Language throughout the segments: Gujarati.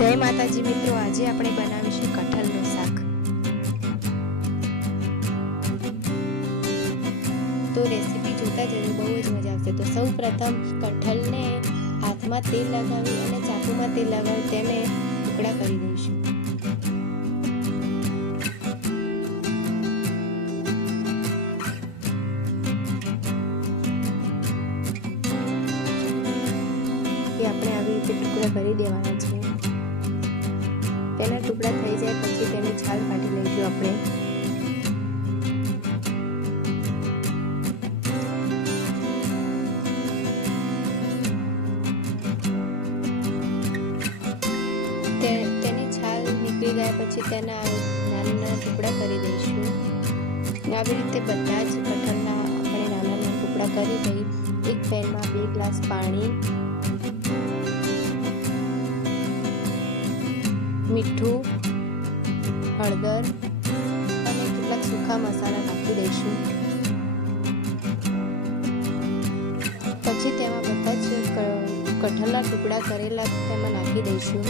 જય માતાજી મિત્રો, આજે આપણે બનાવીશું કઠલનું શાક। તો રેસીપી જોતા જજો, બહુ જ મજા આવશે। તો સૌ પ્રથમ કઠલને હાથમાં તેલ લગાવી અને ચાકુમાં તેલ લગાવી તેને ટુકડા કરી દઈશું। આપણે આવી રીતે ટુકડા કરી દેવાના છે। તેના ટુકડા થઈ જાય પછી તેની છાલ કાઢી લઈશું આપણે। તેની છાલ નીકળી ગયા પછી તેના નાના ટુકડા કરી દઈશું। આવી રીતે બધા જ કઠલના આપણે નાના ટુકડા કરી દઈ। એક પેનમાં 2 ગ્લાસ પાણી, મીઠું, હળદર અને કેટલાક સૂકા મસાલા નાખી દઈશું। પછી તેમાં બધા જ કઠલના ટુકડા કરેલા તેમાં નાખી દઈશું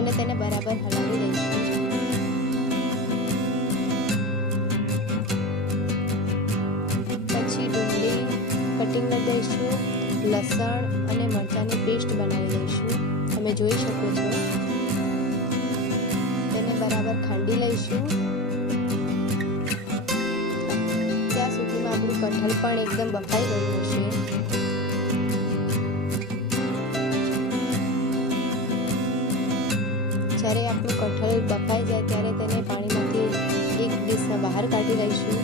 અને તેને બરાબર હલાવી દઈશું। પછી ડુંગળી કટિંગ કરી દઈશું, લસણ અને મરચાંની પેસ્ટ બનાવી દઈશું। તમે જોઈ શકો છો। બરાબર ખાંડી લઈશું। ત્યાં સુધીમાં આપણું કઠલ પણ એકદમ બફાઈ ગયું હશે। જ્યારે આપણું કઠલ બફાઈ જાય ત્યારે તેને પાણીમાંથી એક ડીશમાં બહાર કાઢી લઈશું।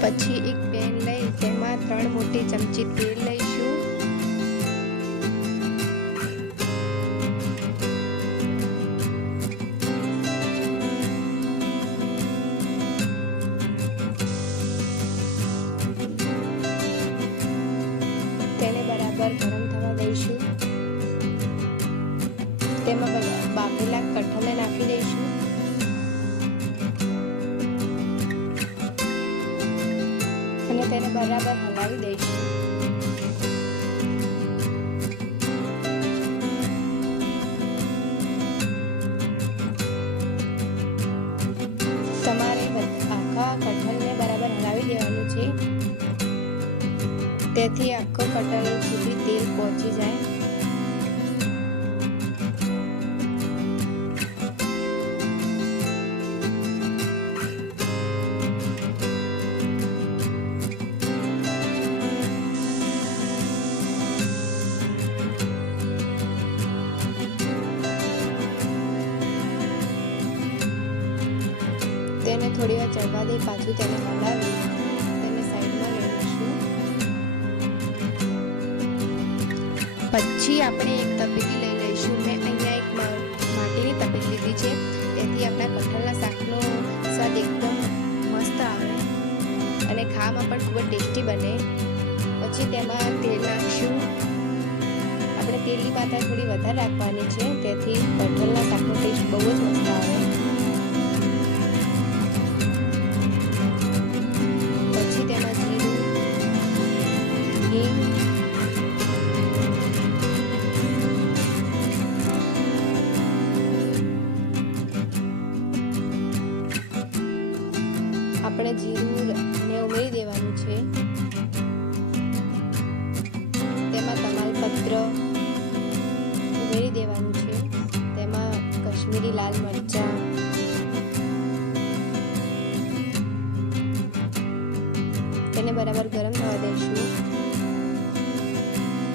પછી એક પેન લઈ તેમાં 3 મોટી ચમચી તેલ લઈશું। તેને બરાબર ગરમ થવા દઈશું। તેમાં બાફેલા કઠલને નાખી દઈશું અને તેને બરાબર હલાવી દઈશું। તમારે આખા કઠલને બરાબર હલાવી દેવાનું છે, તેથી આખો કઠલ સુધી તેલ પહોંચી જાય। તેને થોડી વાર ચડવા દઈ પાછું તેને હલાવી તેને સાઈડમાં લઈ લઈશું। પછી આપણે એક તપેલી લઈ લઈશું। મેં અહીંયા એક માટીની તપેલી લીધી છે, તેથી આપણા કઠલના શાકનો સ્વાદ એકદમ મસ્ત આવે અને ખાવામાં પણ ખૂબ જ ટેસ્ટી બને। પછી તેમાં તેલ નાખશું। આપણે તેલની માત્રા થોડી વધારે રાખવાની છે, તેથી કઠલના શાકનો ટેસ્ટ બહુ જ મસ્ત આવે। પછી તેમાં જીરું, હિંગ, આપણે જીરું ને ઉમેરી દેવાનું છે। તેમાં તમાલપત્ર ઉમેરી દેવાનું છે। તેમાં કાશ્મીરી લાલ મરચાં, તેને બરાબર ગરમ થવા દઈશું।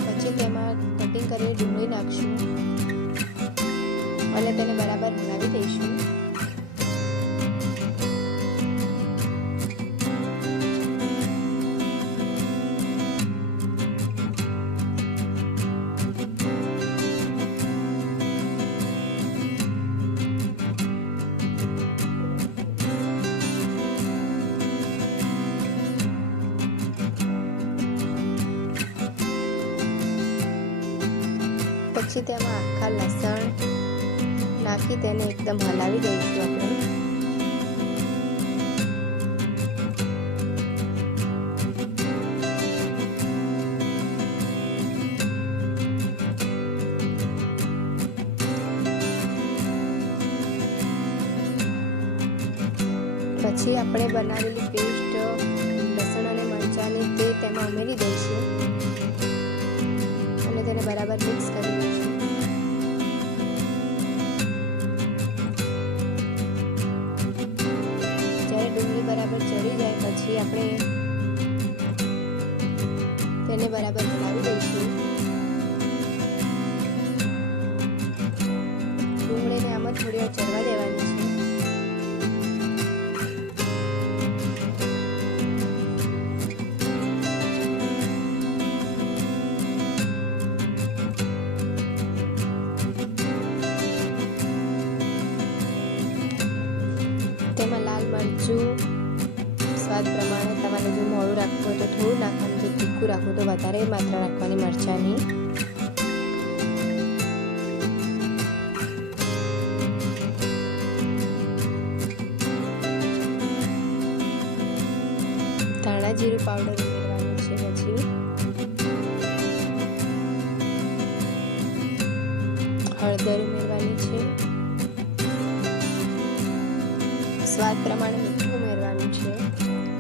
પછી તેમાં કટિંગ કરેલી ડુંગળી નાખશું અને તેને બરાબર હલાવી દઈશું। પછી તેમાં આખા લસણ નાખી તેને એકદમ હલાવી દઈશું આપણે। પછી આપણે બનાવેલી પેસ્ટ લસણ અને મરચાંની તે તેમાં ઉમેરી દઈશું અને તેને બરાબર મિક્સ કરી દઈશું. જ્યારે ડુંગળી બરાબર ચડી જાય પછી આપણે તેને બરાબર હલાવી દઈશું. ડુંગળીને આમાં થોડી વાર ચડવા દેવાની છે. તેમાં લાલ મરચું સ્વાદ પ્રમાણે, તમારે જો મોળું રાખવું હોય તો થોડું નાખવાનું, જો તીખું રાખવું તો વધારે માત્રા રાખવાની મરચાંની. ધાણા જીરું પાવડર ઉમેરવાનું છે. પછી હળદર ઉમેરવાની છે. સ્વાદ પ્રમાણે મીઠું ઉમેરવાનું છે.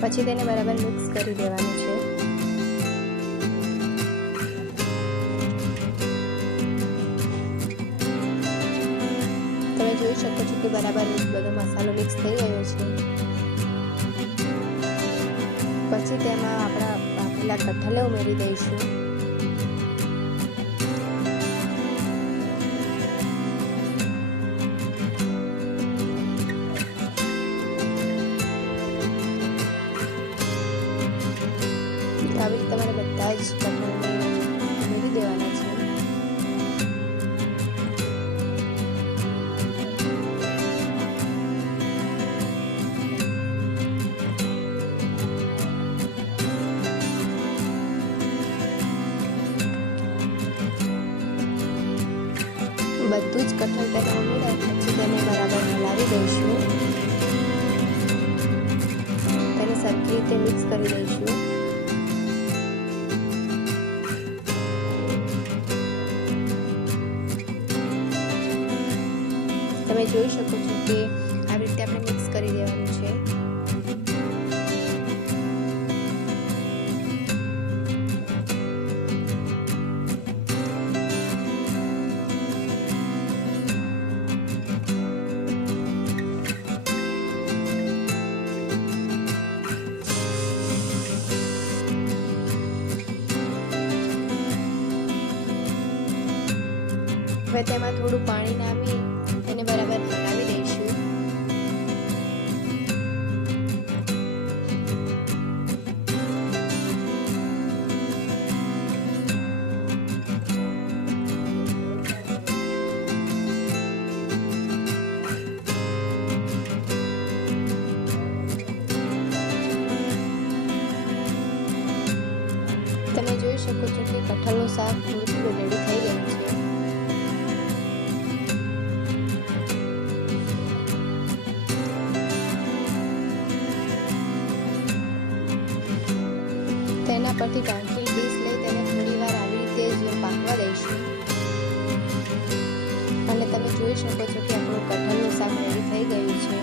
પછી તેને બરાબર મિક્સ કરી દેવાનું છે. તમે જોઈ શકો છો કે બરાબર બધો મસાલો મિક્સ થઈ ગયો છે. પછી તેમાં આપણા બાફેલા કઠલે ઉમેરી દઈશું. આવી તમારે બધા જ કઠોળને ઉમેરી દેવાના છે. બધું જ કઠોળ તેમાં ઉમેરાય પછી તેને બરાબર હલાવી દઈશું. તેને સરખી રીતે મિક્સ કરી દઈશું. તમે જોઈ શકો છો કે આવી રીતે આપણે મિક્સ કરી દેવાનું છે. હવે તેમાં થોડું પાણી નાખી તેને બરાબર હલાવી દઈશું. તમે જોઈ શકો છો કે કઠોળનું શાક થોડું રેડી થઈ ગયું છે. તેના પરથી ઢાંકી ડીશ લઈ તેને થોડી વાર આવી રીતે જ પાકવા દઈશું. અને તમે જોઈ શકો છો કે આપણું કઠોળનું શાક રેડી થઈ ગયું છે.